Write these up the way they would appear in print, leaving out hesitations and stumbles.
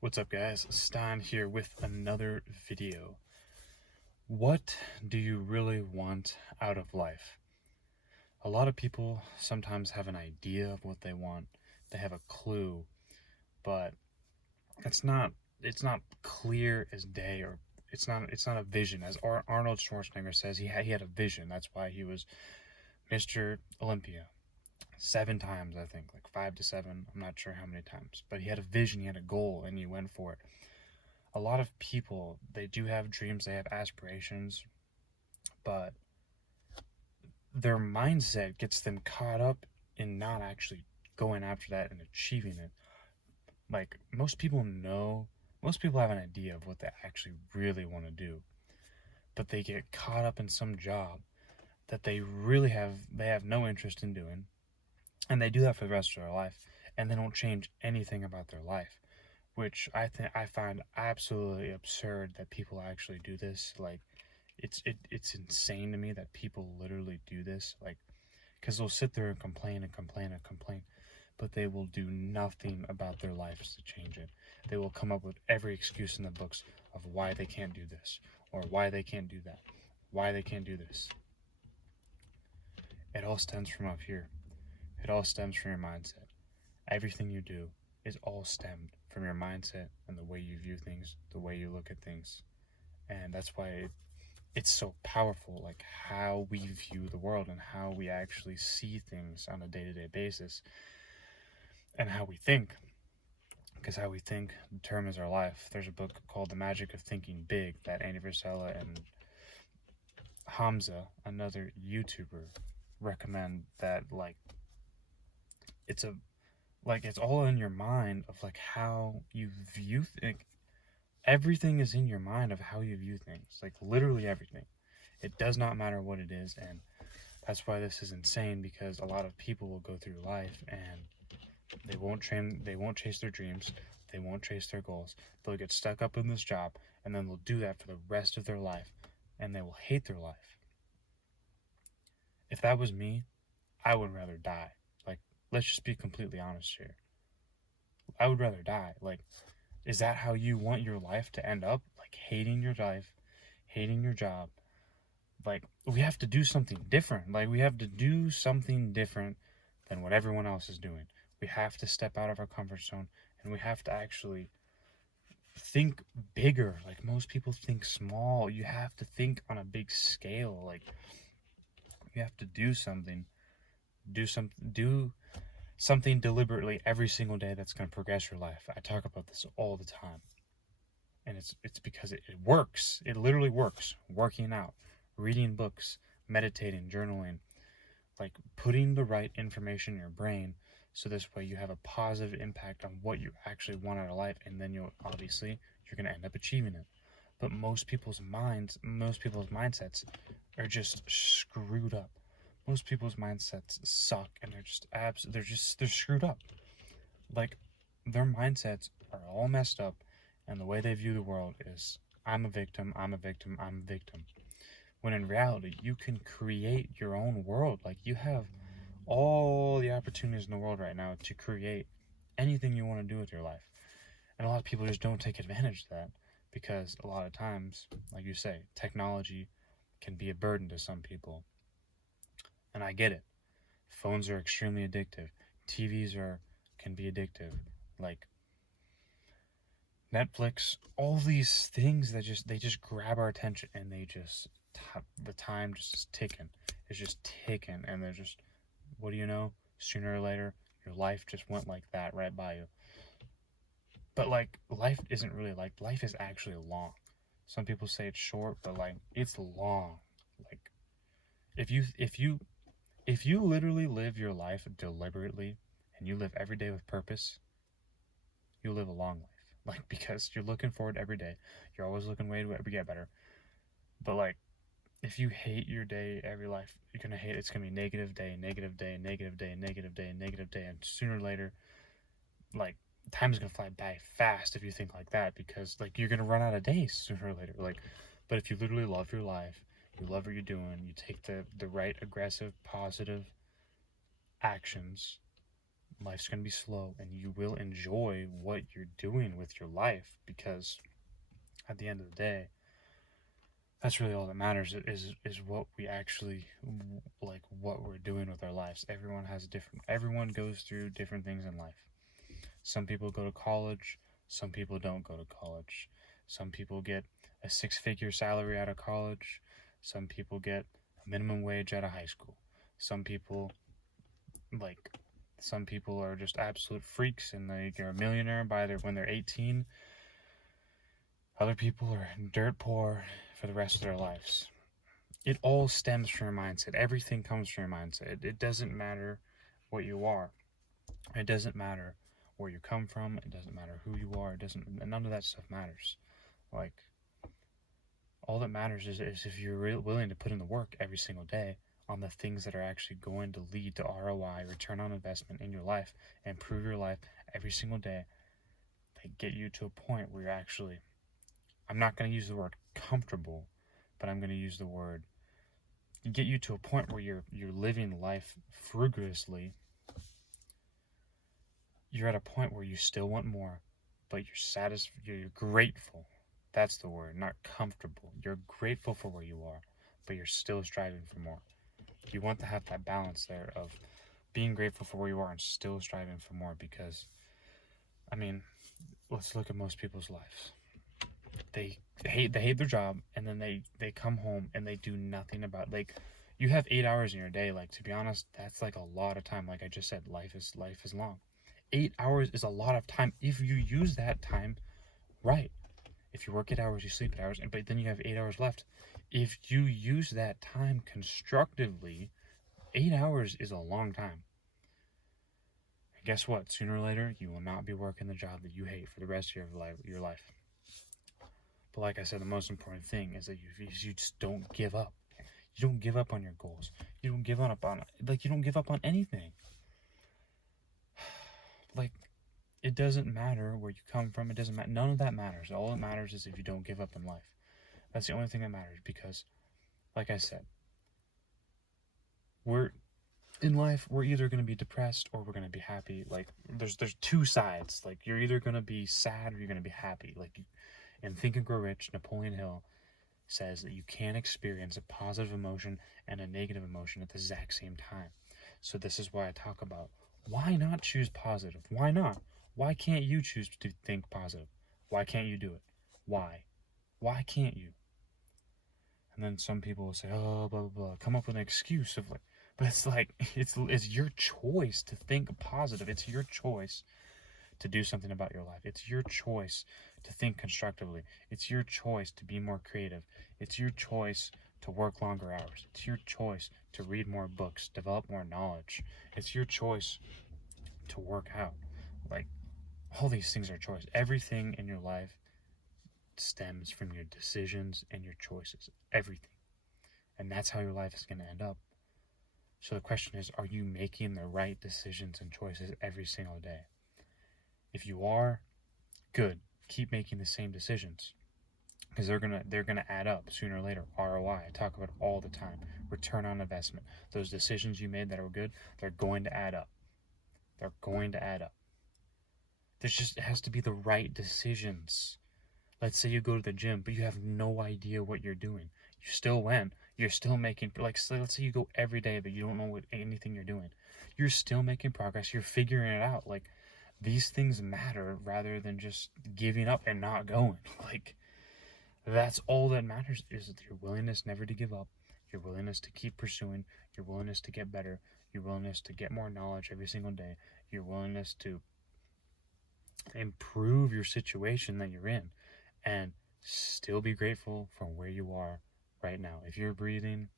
What's up, guys? Stein here with another video. What do you really want out of life? A lot of people sometimes have an idea of what they want. They have a clue, but it's not it's not clear as day, or it's not a vision. As Arnold Schwarzenegger says, he had a vision. That's why he was Mr. Olympia 7 times, I think, like 5 to 7. I'm not sure how many times, but he had a vision, he had a goal, and he went for it. A lot of people, they do have dreams, they have aspirations, but their mindset gets them caught up in not actually going after that and achieving it. Like, most people have an idea of what they actually really want to do, but they get caught up in some job that they have no interest in doing, and they do that for the rest of their life, and they don't change anything about their life, which I find absolutely absurd that people actually do this. Like, it's insane to me that people literally do this. Like, because they'll sit there and complain and complain and complain, but they will do nothing about their lives to change it. They will come up with every excuse in the books of why they can't do this, or why they can't do that, why they can't do this. It all stems from up here. It all stems from your mindset. Everything you do is all stemmed from your mindset and the way you view things, the way you look at things. And that's why it's so powerful, like how we view the world and how we actually see things on a day-to-day basis, and how we think, because how we think determines our life. There's a book called The Magic of Thinking Big that Andy Frisella and Hamza, another YouTuber, recommend. That like it's a it's all in your mind of like how you view everything is in your mind of how you view things, like literally everything. It does not matter what it is, and that's why this is insane, because a lot of people will go through life and they won't chase their dreams, they won't chase their goals. They'll get stuck up in this job, and then they'll do that for the rest of their life, and they will hate their life. If that was me, I would rather die. Like, let's just be completely honest here. I would rather die. Like, is that how you want your life to end up? Like, hating your life, hating your job? Like, we have to do something different. Like, we have to do something different than what everyone else is doing. We have to step out of our comfort zone, and we have to actually think bigger. Like, most people think small. You have to think on a big scale. Like, you have to do something deliberately every single day that's going to progress your life. I talk about this all the time, and it's because it works. It literally works. Working out, reading books, meditating, journaling, like putting the right information in your brain, so this way you have a positive impact on what you actually want out of life, and then you're going to end up achieving it. But most people's mindsets are just screwed up. Most people's mindsets suck, and they're screwed up. Like, their mindsets are all messed up, and the way they view the world is, I'm a victim, I'm a victim, I'm a victim. When in reality, you can create your own world. Like, you have all the opportunities in the world right now to create anything you want to do with your life. And a lot of people just don't take advantage of that, because a lot of times, like you say, technology can be a burden to some people. And I get it. Phones are extremely addictive. TVs can be addictive. Like Netflix, all these things that just grab our attention, and the time just is ticking. It's just ticking, and they're just, what do you know? Sooner or later, your life just went like that right by you. But like, life isn't really like life is actually long. Some people say it's short, but like, it's long. Like, if you literally live your life deliberately, and you live every day with purpose, you live a long life. Like, because you're looking forward every day. You're always looking way to get better. But like, if you hate your day, every life, you're gonna hate it. It's gonna be negative day, negative day, negative day, negative day, negative day, and sooner or later, like, time is gonna fly by fast if you think like that, because like, you're gonna run out of days sooner or later. Like, but if you literally love your life, you love what you're doing, you take the right aggressive positive actions, life's going to be slow, and you will enjoy what you're doing with your life, because at the end of the day, that's really all that matters, is what we actually, like, what we're doing with our lives. Everyone goes through different things in life. Some people go to college, some people don't go to college. Some people get a six-figure salary out of college, some people get a minimum wage out of high school. Some people, like, some people are just absolute freaks and they're a millionaire when they're 18. Other people are dirt poor for the rest of their lives. It all stems from your mindset. Everything comes from your mindset. It doesn't matter what you are. It doesn't matter where you come from. It doesn't matter who you are. None of that stuff matters. Like, all that matters is if you're willing to put in the work every single day on the things that are actually going to lead to ROI, return on investment in your life, and improve your life every single day. They get you to a point where you're actually, I'm not going to use the word comfortable, but I'm going to use the word, get you to a point where you're living life frugalously. You're at a point where you still want more, but you're satisfied, you're grateful. That's the word, not comfortable. You're grateful for where you are, but you're still striving for more. You want to have that balance there of being grateful for where you are and still striving for more, because, I mean, let's look at most people's lives. They hate their job, and then they come home and they do nothing about, like, you have 8 hours in your day. Like, to be honest, that's like a lot of time. Like I just said, life is long. 8 hours is a lot of time if you use that time right. If you work 8 hours, you sleep 8 hours, but then you have 8 hours left. If you use that time constructively, 8 hours is a long time. And guess what? Sooner or later, you will not be working the job that you hate for the rest of your life. But like I said, the most important thing is that you just don't give up. You don't give up on your goals. You don't give up on, like, you don't give up on anything. Like, it doesn't matter where you come from. It doesn't matter. None of that matters. All that matters is if you don't give up in life. That's the only thing that matters, because, like I said, in life, we're either going to be depressed or we're going to be happy. Like, there's two sides. Like, you're either going to be sad or you're going to be happy. Like, in Think and Grow Rich, Napoleon Hill says that you can't experience a positive emotion and a negative emotion at the exact same time. So this is why I talk about, why not choose positive? Why not? Why can't you choose to think positive? Why can't you do it? Why? Why can't you? And then some people will say, oh, blah, blah, blah, come up with an excuse of, like, but it's like, it's your choice to think positive. It's your choice to do something about your life. It's your choice to think constructively. It's your choice to be more creative. It's your choice to work longer hours. It's your choice to read more books, develop more knowledge. It's your choice to work out. Like, all these things are choice. Everything in your life stems from your decisions and your choices. Everything. And that's how your life is going to end up. So the question is, are you making the right decisions and choices every single day? If you are, good. Keep making the same decisions, because they're gonna add up sooner or later. ROI, I talk about it all the time. Return on investment. Those decisions you made that are good, they're going to add up. They're going to add up. It has to be the right decisions. Let's say you go to the gym, but you have no idea what you're doing. You still went. You're still making, like, so let's say you go every day, but you don't know anything you're doing. You're still making progress. You're figuring it out. Like, these things matter rather than just giving up and not going. Like, that's all that matters, is your willingness never to give up, your willingness to keep pursuing, your willingness to get better, your willingness to get more knowledge every single day, your willingness to improve your situation that you're in, and still be grateful for where you are right now. If you're breathing,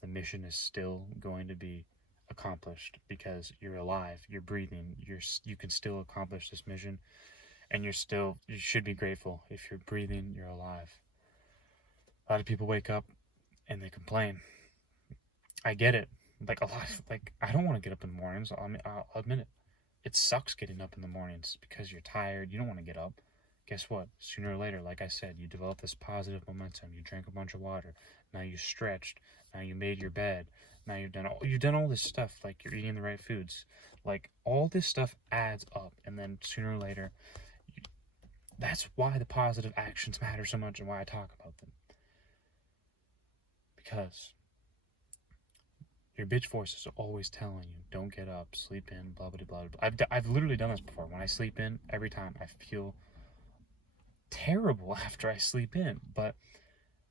the mission is still going to be accomplished, because you're alive, you're breathing, you can still accomplish this mission, and you should be grateful. If you're breathing, you're alive. A lot of people wake up and they complain. I get it. Like, I don't want to get up in the mornings. I'll admit it. It sucks getting up in the mornings because you're tired. You don't want to get up. Guess what? Sooner or later, like I said, you develop this positive momentum. You drank a bunch of water. Now you stretched. Now you made your bed. Now you've done all this stuff, like you're eating the right foods. Like all this stuff adds up, and then sooner or later, that's why the positive actions matter so much and why I talk about them. Because your bitch voice is always telling you, don't get up, sleep in, blah, blah, blah, blah. I've literally done this before. When I sleep in, every time I feel terrible after I sleep in. But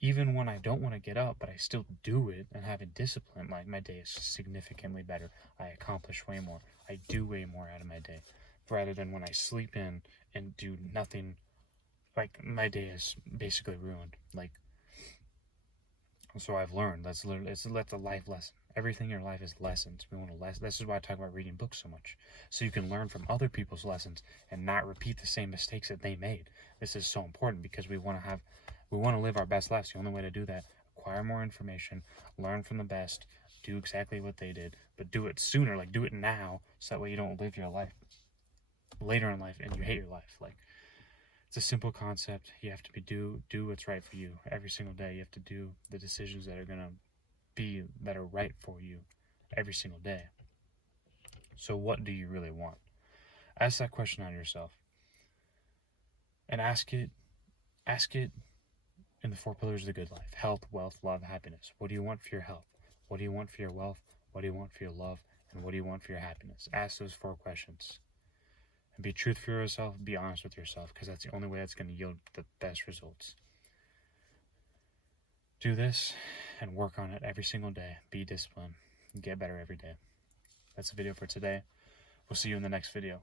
even when I don't want to get up, but I still do it and have a discipline, like my day is significantly better. I accomplish way more. I do way more out of my day. Rather than when I sleep in and do nothing, like my day is basically ruined. Like, so I've learned, that's a life lesson. Everything in your life is lessons. We want to lesson. This is why I talk about reading books so much, so you can learn from other people's lessons and not repeat the same mistakes that they made. This is so important because we want to live our best lives. The only way to do that: acquire more information, learn from the best, do exactly what they did, but do it sooner. Like, do it now, so that way you don't live your life later in life and you hate your life. Like, it's a simple concept. You have to do what's right for you every single day. You have to do the decisions that are right for you every single day. So what do you really want? Ask that question on yourself. And ask it in the 4 pillars of the good life: health, wealth, love, happiness. What do you want for your health? What do you want for your wealth? What do you want for your love? And what do you want for your happiness? Ask those 4 questions. And be truthful to yourself, be honest with yourself, because that's the only way that's going to yield the best results. Do this and work on it every single day. Be disciplined and get better every day. That's the video for today. We'll see you in the next video.